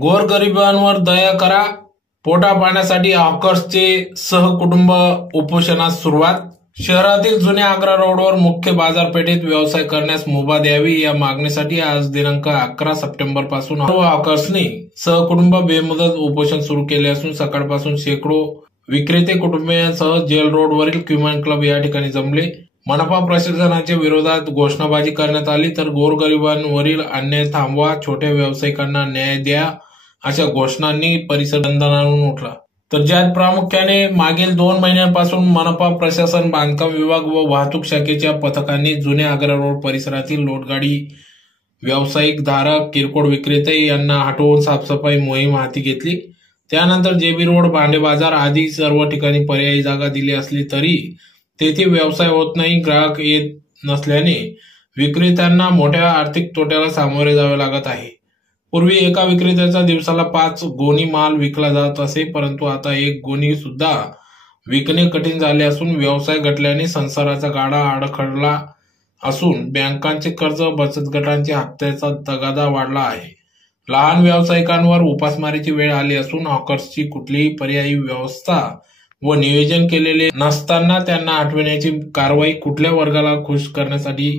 गोरगरिबांवर दया करा. पोटा पाण्यासाठी हॉकर्सचे सहकुटुंब उपोषणास सुरुवात. शहरातील जुन्या आग्रा रोडवर मुख्य बाजारपेठेत व्यवसाय करण्यास मुभा द्यावी या मागणीसाठी आज दिनांक 11 सप्टेंबर पासून हॉकर्सनी सहकुटुंब बेमुदत उपोषण सुरू केले असून सकाळपासून शेकडो विक्रेते कुटुंबियांसह जेल रोडवरील क्युमन क्लब या ठिकाणी जमले. मनपा प्रशासनाच्या विरोधात घोषणाबाजी करण्यात आली तर गोरगरिबांवरील अन्याय थांबवा, छोट्या व्यावसायिकांना न्याय द्या अशा घोषणांनी परिसर दणदणाणून उठला. तर ज्यात प्रामुख्याने मागील 2 महिन्यांपासून मनपा प्रशासन, बांधकाम विभाग व वाहतूक शाखेच्या पथकांनी जुन्या आग्रा रोड परिसरातील लोटगाडी व्यावसायिक धारक, किरकोळ विक्रेते यांना हटवून साफसफाई मोहीम हाती घेतली. त्यानंतर जेबी रोड, भांडे बाजार आदी सर्व ठिकाणी पर्यायी जागा दिली असली तरी तेथे व्यवसाय होत नाही. ग्राहक येत नसल्याने विक्रेत्यांना मोठ्या आर्थिक तोट्याला सामोरे जावे लागत आहे. पूर्वी एका विक्रेत्याचा दिवसाला 5 गोणी माल विकला जात असे, परंतु आता 1 गोणी सुद्धा विकणे कठीण झाले असून व्यवसाय घटल्याने संसाराचा गाडा अडखळला असून बँकांचे कर्ज, बचत गटांचे हप्त्याचा तगादा वाढला आहे. लहान व्यावसायिकांवर उपासमारीची वेळ आली असून हॉकर्सची कुठलीही पर्यायी व्यवस्था व नियोजन केलेले नसताना त्यांना हटविण्याची कारवाई कुठल्या वर्गाला खुश करण्यासाठी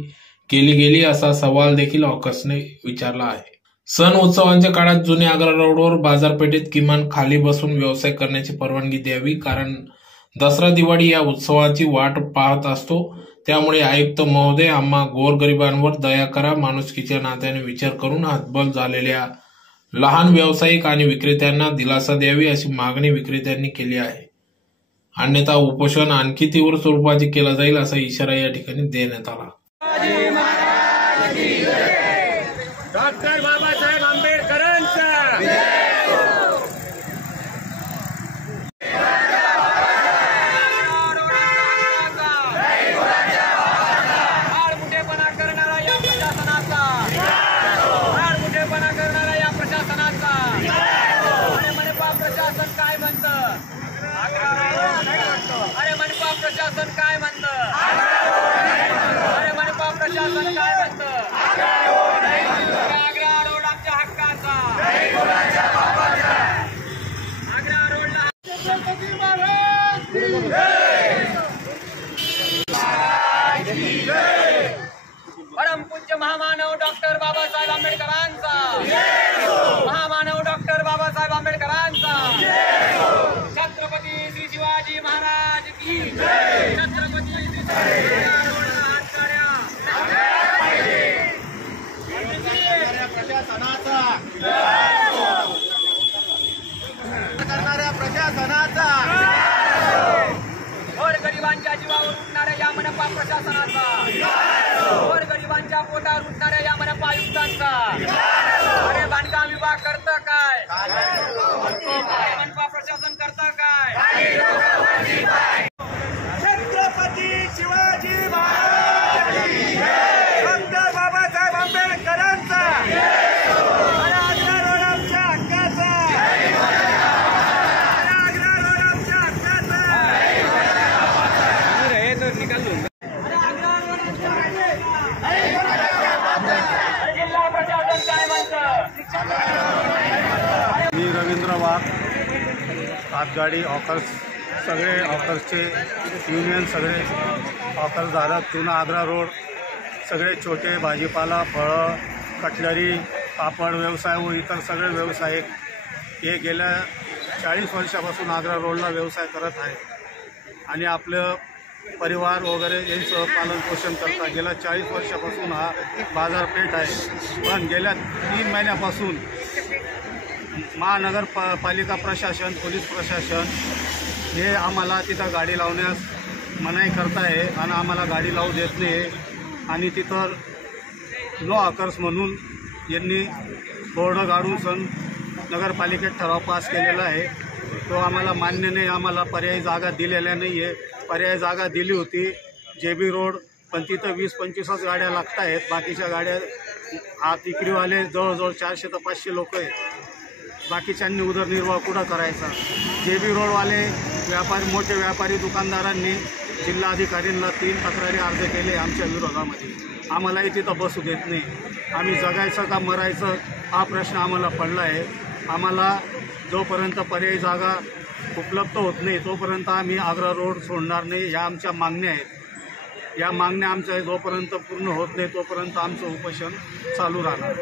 केली गेली असा सवाल देखील हॉकर्सने विचारला आहे. सण उत्सवांच्या काळात जुन्या आग्रा रोडवर बाजारपेठेत किमान खाली बसून व्यवसाय करण्याची परवानगी द्यावी, कारण दसरा, दिवाळी या उत्सवाची वाट पाहत असतो. त्यामुळे आयुक्त महोदय, आम्हा गोरगरिबांवर दया करा. माणुसकीच्या नात्याने विचार करून हतबल झालेल्या लहान व्यावसायिक आणि विक्रेत्यांना दिलासा द्यावी अशी मागणी विक्रेत्यांनी केली आहे. अन्यथा उपोषण आणखी तीव्र स्वरूपाचे केलं जाईल असा इशारा या ठिकाणी देण्यात आला. डॉक्टर बाबासाहेब आंबेडकरांचा आडमुठेपणा करणारा या प्रशासनाचा, आडमुठेपणा करणारा या प्रशासनाचा. अरे मनपा प्रशासन काय म्हणतं? अरे मनपा प्रशासन काय म्हणतं? अरे मनपा प्रशासन काय म्हणतं? आग्रा रोड आमच्या हक्काचा, आग्रा रोडला परमपूज्य महामानव डॉक्टर बाबासाहेब आंबेडकरांचा, महामानव डॉक्टर बाबासाहेब आंबेडकरांचा. छत्रपती श्री शिवाजी महाराज की जय. छत्रपती श्री करणाऱ्या प्रशासनाचा, गोरगरिबांच्या जीवावर उठणाऱ्या या मनपा प्रशासनाचा, गोरगरिबांच्या पोटावर उठणाऱ्या या मनपा आयुक्तांचा. अरे बांधकाम विभाग करतं काय? मनपा प्रशासन करतं काय? छत्रपती शिवाजी महाराज, डॉक्टर बाबासाहेब आंबेडकरांचा. मी रवींद्र वाघ, हातगाडी हॉकर्स, सगळे हॉकर्सचे युनियन, सगळे हॉकर्स झालं. जुना आग्रा रोड सगळे छोटे भाजीपाला, फळं, कटलरी, पापड व्यवसाय व इतर सगळे व्यावसायिक हे गेल्या 40 वर्षापासून आग्रा रोडला व्यवसाय करत आहे आणि आपलं परिवार वगैरे यांचं पालन पोषण करतात. गेल्या 40 वर्षापासून हा बाजारपेठ आहे. पण गेल्या 3 महिन्यापासून महानगरपालिका प्रशासन, पोलीस प्रशासन हे आम्हाला तिथं गाडी लावण्यास मनाई करत आहे आणि आम्हाला गाडी लावू देत नाही. आणि तिथं नो हॉकर्स म्हणून यांनी बोर्ड काढून नगरपालिकेत ठराव पास केलेला आहे. तो आम्हाला मान्य नाही. आम्हाला पर्यायी जागा दिलेल्या नाही आहे. पर्यायी जागा दिली होती जेबी रोड, पण तिथं 20-25 गाड्या लागत आहेत. बाकीच्या गाड्या हात विक्रीवाले जवळजवळ 400 ते 500 लोक आहेत. बाकीच्यांनी उदरनिर्वाह कुठं करायचा? जेबी रोडवाले व्यापारी, मोठे व्यापारी दुकानदारांनी जिल्हाधिकाऱ्यांना 3 तक्रारी अर्ज केले आमच्या विरोधामध्ये. आम्हालाही तिथं बसू देत नाही. आम्ही जगायचं का मरायचं हा प्रश्न आम्हाला पडला आहे. आम्हाला जोपर्यंत पर्यायी जागा उपलब्ध होत नाही तोपर्यंत आम्ही आग्रा रोड सोडणार नाही. ह्या आमच्या मागण्या आहेत. या मागण्या आमच्या जोपर्यंत पूर्ण होत नाही तोपर्यंत आमचं उपोषण चालू राहणार.